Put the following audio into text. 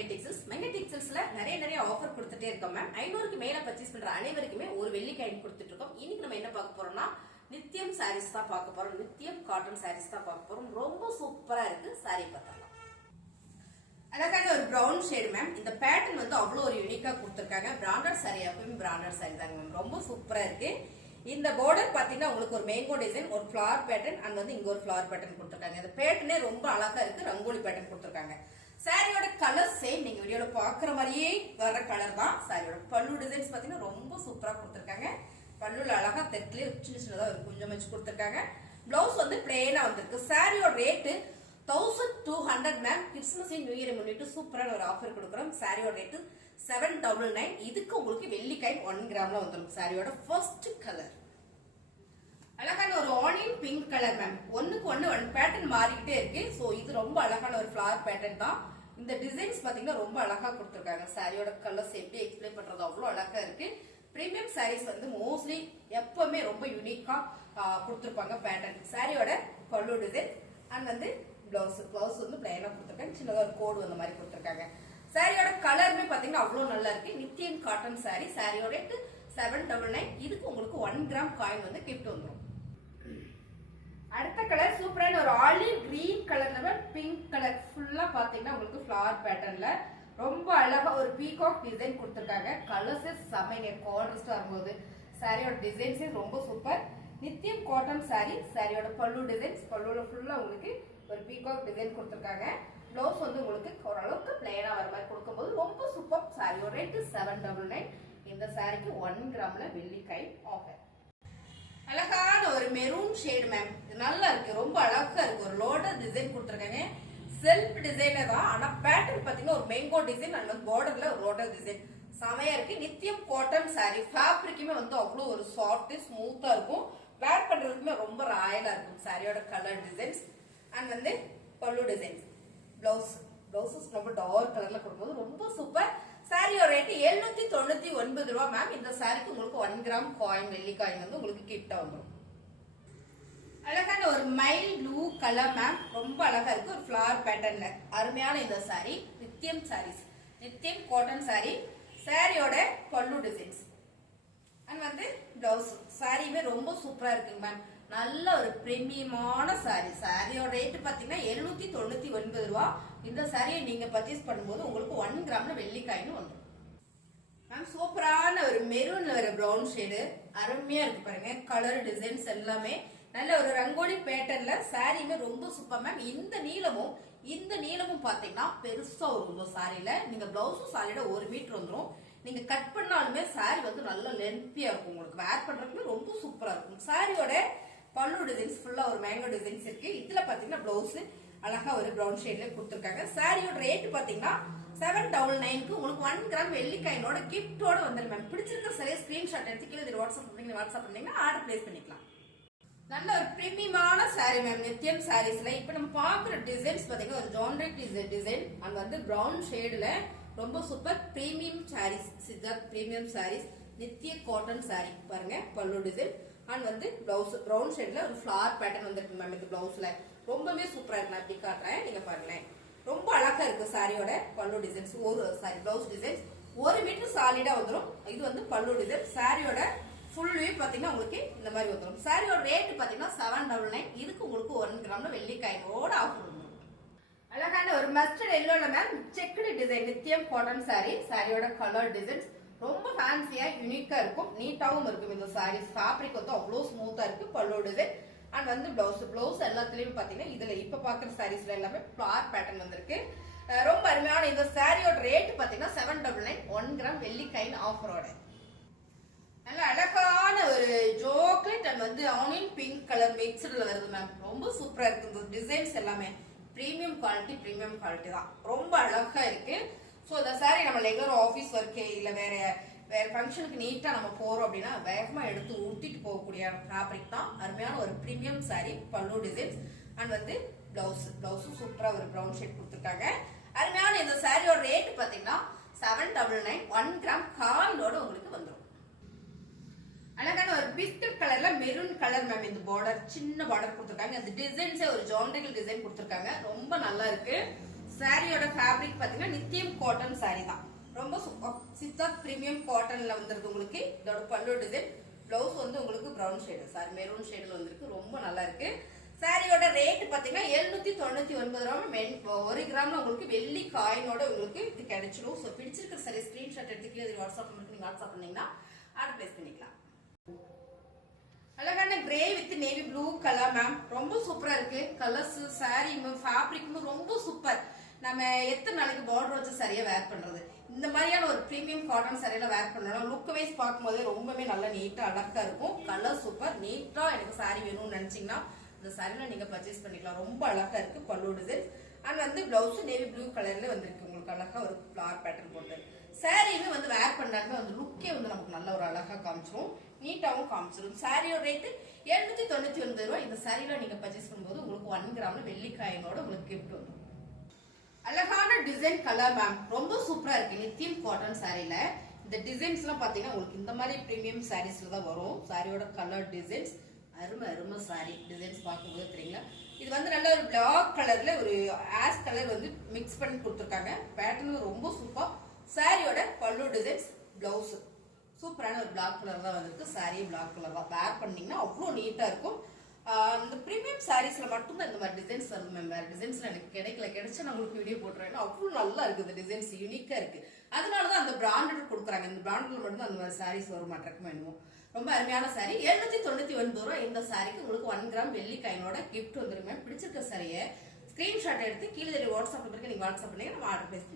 மெங்கடெக்ஸஸ் மெங்கடெக்ஸஸ்ல நிறைய நிறைய ஆஃபர் கொடுத்துட்டே இருக்கோம் மேம் ஐநூறுக்கு மேல பர்ச்சேஸ் பண்ற அனைவருக்குமே ஒரு வெள்ளி கைன் கொடுத்துட்டு இருக்கோம். இன்னைக்கு நம்ம என்ன பார்க்க போறோம்னா நித்தியம் சாரீஸ் தான் பார்க்க போறோம். நித்தியம் காட்டன் சாரீஸ் தான் பார்க்க போறோம். ரொம்ப சூப்பரா இருக்கு சாரி பார்த்தலாம் அழகான ஒரு ப்ரௌன் ஷேடு மேம் இந்த பேட்டர்ன் வந்து அவ்வளோ ஒரு யூனிக்காக கொடுத்துருக்காங்க. பிராண்டட் சாரி அப்பவும் பிராண்டட் சாரி தாங்க மேம் ரொம்ப சூப்பராக இருக்கு. இந்த பார்டர் பார்த்தீங்கன்னா உங்களுக்கு ஒரு மேங்கோ டிசைன் ஒரு ஃபிளவர் பேட்டர்ன் அண்ட் வந்து இங்கே ஒரு ஃபிளவர் பேட்டர்ன் கொடுத்துருக்காங்க. இந்த பேட்டர்னே ரொம்ப அழகாக இருக்கு. ரங்கோலி பேட்டர்ன் கொடுத்துருக்காங்க. சாரியோட கலர் சேம் நீங்க வீடியோல பாக்குற மாதிரியே வர கலர் தான் சாரியோட பல்லு டிசைன்ஸ் பாத்தீங்கன்னா ரொம்ப சூப்பரா கொடுத்துருக்காங்க. பல்லுல அழகா தெற்குலயே சின்ன சின்னதா ஒரு கொஞ்சம் வச்சு கொடுத்துருக்காங்க. பிளவுஸ் வந்து பிளேனா வந்திருக்கு. சாரியோட rate thousand two hundred ma'am Christmas new year முன்னிட்டு சூப்பரான ஒரு ஆஃபர் கொடுக்குறோம். சாரியோட ரேட்டு செவன் டபுள் நைன் இதுக்கு உங்களுக்கு வெள்ளிக்காய் ஒன் கிராம்ல வந்துடும் சாரியோட ஃபர்ஸ்ட் கலர் அழகான ஒரு ஆனியன் பிங்க் கலர் மேம் ஒன்றுக்கு ஒன்று ஒன் பேட்டர்ன் மாறிக்கிட்டே இருக்கு. சோ இது ரொம்ப அழகான ஒரு ஃப்ளவர் பேட்டர்ன் தான். இந்த டிசைன்ஸ் பாத்தீங்கன்னா ரொம்ப அழகா கொடுத்துருக்காங்க. சாரியோட கலர்ஸ் எப்படி எக்ஸ்பிளைன் பண்றது அவ்வளவு அழகா இருக்கு. பிரீமியம் சாரீஸ் வந்து மோஸ்ட்லி எப்பவுமே ரொம்ப யூனிக்கா கொடுத்துருப்பாங்க பேட்டர்ன் சாரியோட பல்லு டிசைன் அண்ட் வந்து பிளவுஸ் பிளவுஸ் வந்து பிளைனா கொடுத்துருக்காங்க. சின்னதா ஒரு கோடு அந்த மாதிரி கொடுத்துருக்காங்க. சாரியோட கலருமே பாத்தீங்கன்னா அவ்வளவு நல்லா இருக்கு. நித்தியன் காட்டன் சாரி சாரியோட ரேட்டு செவன் டபுள் நைன் இதுக்கு உங்களுக்கு ஒன் கிராம் காயின் வந்து கிஃப்ட் வந்துடும் அடுத்த கலர் சூப்பரான ஒரு ஆலிவ் கிரீன் கலர்ல பிங்க் கலர் ஃபுல்லா பாத்தீங்கன்னா உங்களுக்கு ஃபிளவர் பேட்டர்ன்ல ரொம்ப அழகா ஒரு பீகாக் டிசைன் கொடுத்துருக்காங்க. கலர்ஸே செமைங்க கான்ட்ராஸ்டா வரும்போது சாரியோட டிசைன்ஸே ரொம்ப சூப்பர் நித்தியம் காட்டன் சாரி சாரியோட பல்லு டிசைன்ஸ் பல்லுல ஃபுல்லா உங்களுக்கு ஒரு பீகாக் டிசைன் கொடுத்துருக்காங்க. ப்ளவுஸ் வந்து உங்களுக்கு ஓரளவுக்கு பிளைனா வர மாதிரி கொடுக்கும்போது ரொம்ப சூப்பர் சாரியோட ரேட்டு செவன் டபுள் நைன் இந்த சாரிக்கு ஒன் கிராம்ல வெள்ளிக்காய் ஆஃபர் அழகான ஒரு மெரூன் ஷேடு மேம் நல்லா இருக்கு. ரொம்ப அழகா இருக்கு. ஒரு லோடர் டிசைன் கொடுத்துருக்காங்க. செல்ஃப் டிசைனர் தான். ஆனா பேட்டர்ன் பாத்தீங்கன்னா ஒரு மேங்கோ டிசைன் அந்த பார்டர்ல ஒரு லோடர் டிசைன் செமையா இருக்கு. நித்தியம் காட்டன் சாரி ஃபேப்ரிக்குமே வந்து அவ்வளோ ஒரு சாஃப்ட் ஸ்மூத்தா இருக்கும். வேர் பண்றதுக்குமே ரொம்ப ராயலா இருக்கும் சாரியோட கலர் டிசைன்ஸ் அண்ட் வந்து பல்லு டிசைன்ஸ் பிளவுஸ் பிளவுசஸ் ரொம்ப டார்க் கலர்ல கொடுக்கும்போது ரொம்ப சூப்பர் சாரியோட ரேட்டு எழுநூத்தி தொண்ணூத்தி ஒன்பது ரூபா மேம் இந்த சாரிக்கு உங்களுக்கு ஒன் கிராம் காயின் வெள்ளி காயின் வந்து உங்களுக்கு கிட்ட வந்துடும் அழகான ஒரு மைல் ப்ளூ கலர் மேம் ரொம்ப அழகா இருக்கு. ஒரு ஃபிளவர் பேட்டர்ன்ல அருமையான இந்த சாரி நித்தியம் சாரீஸ் நித்தியம் காட்டன் சாரி சாரியோட பல்லு டிசைன்ஸ் அண்ட் வந்து பிளவுஸ் சாரியுமே ரொம்ப சூப்பரா இருக்குங்க மேம் நல்ல ஒரு பிரீமியமான சாரி சாரியோட ரேட்டு பாத்தீங்கன்னா எழுநூத்தி தொண்ணூத்தி ஒன்பது ரூபா. இந்த சாரியை நீங்க பர்ச்சேஸ் பண்ணும்போது உங்களுக்கு ஒன் கிராம்ல வெள்ளிக்காயின்னு வந்துடும் மேம் சூப்பரான ஒரு மெரூன்ல ஒரு ப்ரௌன் ஷேடு அருமையா இருக்கு பாருங்க. கலர் டிசைன்ஸ் எல்லாமே. நல்ல ஒரு ரங்கோலி பேட்டர்ன்ல சாரியுமே ரொம்ப சூப்பர் மேம் இந்த நீளமும் இந்த நீளமும் பாத்தீங்கன்னா பெருசா வரும் சாரியில நீங்க பிளவுஸும் சாரியோட ஒரு மீட்டர் வந்துடும் நீங்க கட் பண்ணாலுமே சாரி வந்து நல்ல லென்த்தியா இருக்கும் உங்களுக்கு. வேர் பண்றதுக்குமே ரொம்ப சூப்பரா இருக்கும். சாரியோட பல்லு டிசைன்ஸ் ஃபுல்லா ஒரு மேங்கோ டிசைன்ஸ் இருக்கு. இதுல பாத்தீங்கன்னா பிளவுஸ் அழகா ஒரு ப்ரௌன் ஷேட்ல கொடுத்துருக்காங்க. சாரியோட ரேட் பாத்தீங்கன்னா செவன் டபுள் நைனுக்கு உங்களுக்கு ஒன் கிராம் வெள்ளிக்காயினோட கிஃப்டோட வந்துடும் மேம் பிடிச்சிருக்க சரியா ஸ்கிரீன்ஷாட் எடுத்து கீழே வாட்ஸ்அப் பண்ணீங்க வாட்ஸ்அப் பண்ணீங்கன்னா ஆர்டர் பிளேஸ் பண்ணிக்கலாம். நல்ல ஒரு பிரீமியமான சாரி மேம் நித்தியம் சாரீஸ்ல இப்ப நம்ம பாக்குற டிசைன்ஸ் பாத்தீங்கன்னா ஒரு ஜான்ரிக் டிசைன். அங்க வந்து ப்ரௌன் ஷேடுல ரொம்ப super premium saris Siddharth premium saris நித்திய காட்டன் சாரி பாருங்க பல்லு டிசைன் அண்ட் வந்து பிளவுஸ் ப்ரௌன் ஷேட்ல ஒரு ஃபிளவர் பேட்டர்ன் வந்திருக்கு மேம் இந்த பிளவுஸ்ல ரொம்பவே சூப்பரா இருக்கு நான் இப்படி காட்டுறேன். நீங்க பாருங்களேன். ரொம்ப அழகா இருக்கு சாரியோட பல்லு டிசைன்ஸ் ஒரு சாரி பிளவுஸ் டிசைன்ஸ் ஒரு மீட்டர் சாலிடா வந்துடும் இது வந்து பல்லு டிசைன் சாரியோட ஃபுல் வியூ பாத்தீங்கன்னா உங்களுக்கு இந்த மாதிரி வந்துடும் சாரியோட ரேட் பாத்தீங்கன்னா செவன் டபுள் நைன் இதுக்கு உங்களுக்கு ஒன் கிராம்ல வெள்ளிக்காயோட ஆஃபர் அழகான ஒரு மஸ்டர்ட் எல்லோல மேம் செக்குடு டிசைன் நித்தியம் காட்டன் சாரி சாரியோட கலர் டிசைன்ஸ் ரொம்ப ஃபேன்சியா யூனிக்கா இருக்கும். நீட்டாவும் இருக்கும். இந்த சாரீஸ் ஃபேப்ரிக் வந்து அவ்வளோ ஸ்மூத்தா இருக்கு. பல்லோடுது. அண்ட் வந்து பிளவுஸ் பிளவுஸ் எல்லாத்துலயும் பாத்தீங்கன்னா இதுல இப்ப பாக்குற சாரீஸ்ல எல்லாமே ஃபிளார் பேட்டர்ன் வந்திருக்கு. ரொம்ப அருமையான இந்த சாரியோட ரேட் பாத்தீங்கன்னா seven double nine one gram வெள்ளிக்காயின் ஆஃபரோட நல்ல அழகான ஒரு ஜோக்லேட் அண்ட் வந்து ஆனியன் பிங்க் கலர் மிக்சர்ல வருது மேம் ரொம்ப சூப்பரா இருக்கு. இந்த டிசைன்ஸ் எல்லாமே. பிரீமியம் குவாலிட்டி பிரீமியம் குவாலிட்டி தான். ரொம்ப அழகா இருக்கு. ஸோ இந்த சாரி நம்ம ரெகுலர் ஆஃபீஸ் ஒர்க்கு இல்லை வேற வேற ஃபங்க்ஷனுக்கு நீட்டாக நம்ம போகிறோம் அப்படின்னா வேகமாக எடுத்து ஊட்டிட்டு போகக்கூடிய ஃபேப்ரிக் தான் அருமையான ஒரு premium sari pallu designs and வந்து பிளவுஸ் பிளவுஸும் சூப்பராக ஒரு ப்ரௌன் ஷேட் கொடுத்துருக்காங்க. அருமையான இந்த சாரியோட ரேட் பார்த்தீங்கன்னா seven double nine one gram காயினோட உங்களுக்கு வந்துடும் அழகான ஒரு பிஸ்கட் கலர்ல மெரூன் கலர் மேம் இந்த பார்டர் சின்ன பார்டர் கொடுத்துருக்காங்க. அந்த டிசைன்ஸே ஒரு ஜாமெட்ரிக்கல் டிசைன் கொடுத்துருக்காங்க. ரொம்ப நல்லா இருக்கு. சாரியோட ஃபேப்ரிக் பார்த்தீங்கன்னா நித்தியம் காட்டன் சாரி தான். ரொம்ப சித்தார்த் ப்ரீமியம் காட்டன்ல வந்துருக்கு உங்களுக்கு. இதோட பல்லு டிசைன் பிளவுஸ் வந்து உங்களுக்கு ப்ரௌன் ஷேடு சாரி மெரூன் ஷேடுல வந்திருக்கு. ரொம்ப நல்லா இருக்கு. சாரியோட ரேட் பார்த்தீங்கன்னா எழுநூத்தி தொண்ணூத்தி ஒன்பது ரூபா மென் ஒரு கிராம்ல உங்களுக்கு வெள்ளி காயினோட உங்களுக்கு இது கிடைச்சிடும் ஸோ பிடிச்சிருக்கிற சரி ஸ்கிரீன்ஷாட் எடுத்து கீழே வாட்ஸ்அப் நம்பருக்கு நீங்க வாட்ஸ்அப் பண்ணீங்கன்னா ஆர்டர் பிளேஸ் பண்ணிக்கலாம். அழகான grey with navy blue colour ma'am ரொம்ப சூப்பரா இருக்கு. கலர்ஸ் சாரி ஃபேப்ரிக்கும் ரொம்ப சூப்பர் நம்ம எத்தனை நாளைக்கு பார்டர் வச்சு சரியா வேர் பண்றது? இந்த மாதிரியான ஒரு ப்ரீமியம் காட்டன் சரியில வேர் பண்ணணும். லுக் வைஸ் பார்க்கும்போதே ரொம்பவே நல்லா நீட்டா அழகா இருக்கும். கலர் சூப்பர் நீட்டா எனக்கு சாரி வேணும்னு நினைச்சீங்கன்னா இந்த சாரில நீங்க பர்ச்சேஸ் பண்ணிக்கலாம். ரொம்ப அழகா இருக்கு பல்லு டிசைன் அண்ட் வந்து பிளவுஸ் நேவி ப்ளூ கலர்ல வந்திருக்கு. உங்களுக்கு அழகா ஒரு ஃபிளார் பேட்டர்ன் போட்டு. சாரியுமே வந்து வேர் பண்ணாலுமே வந்து லுக்கே வந்து நமக்கு நல்ல ஒரு அழகா காமிச்சிரும். நீட்டாவும் காமிச்சிரும். சாரியோட ரேட்டு எழுநூத்தி தொண்ணூத்தி ஒன்பது ரூபாய். இந்த சாரியில நீங்க பர்ச்சேஸ் பண்ணும்போது உங்களுக்கு ஒன் கிராம்ல வெள்ளிக்காயனோட உங்களுக்கு கிஃப்ட் வரும் அழகான டிசைன் கலர் மேம் ரொம்ப சூப்பரா இருக்கு. நித்தியம் காட்டன் சாரில இந்த டிசைன்ஸ் எல்லாம் பாத்தீங்கன்னா உங்களுக்கு இந்த மாதிரி பிரீமியம் சாரீஸ்ல தான் வரும். சாரியோட கலர் டிசைன்ஸ் அருமை அருமை சாரி டிசைன்ஸ் பார்க்கும்போது தெரியுங்களா? இது வந்து நல்ல ஒரு பிளாக் கலர்ல ஒரு ஆஷ் கலர் வந்து மிக்ஸ் பண்ணி கொடுத்துருக்காங்க. பேட்டர்ன் ரொம்ப சூப்பர் சாரியோட பல்லு டிசைன்ஸ் பிளவுஸ் சூப்பரான ஒரு பிளாக் கலர் தான் வந்திருக்கு. சாரியே பிளாக் கலர் தான். வேர் பண்ணீங்கன்னா அவ்வளோ நீட்டா இருக்கும். இந்த ப்ரீமியம் சாரீஸ்ல மட்டும்தான் இந்த மாதிரி டிசைன்ஸ் வரும் மேம் வேற டிசைன்ஸ்ல எனக்கு கிடைக்கல. கிடைச்சா நான் உங்களுக்கு வீடியோ போட்டுறேன். அவ்வளோ நல்லா இருக்கு இந்த டிசைன்ஸ் யூனிக்கா இருக்கு. அதனால தான் அந்த பிராண்டட் கொடுக்குறாங்க. இந்த பிராண்டில் மட்டும் அந்த மாதிரி சாரீஸ் வரும் மாட்டேன் என்னமோ. ரொம்ப அருமையான சாரி எழுநூத்தி தொண்ணூத்தி ஒன்பது ரூபா இந்த சாரிக்கு உங்களுக்கு ஒன் கிராம் வெள்ளி காயினோட கிஃப்ட் வந்துருமே பிடிச்சிருக்க சாரியை ஸ்கிரீன்ஷாட் எடுத்து கீழே வாட்ஸ்அப் நம்பருக்கு நீங்க வாட்ஸ்அப் பண்ணி நம்ம ஆர்டர் பேசி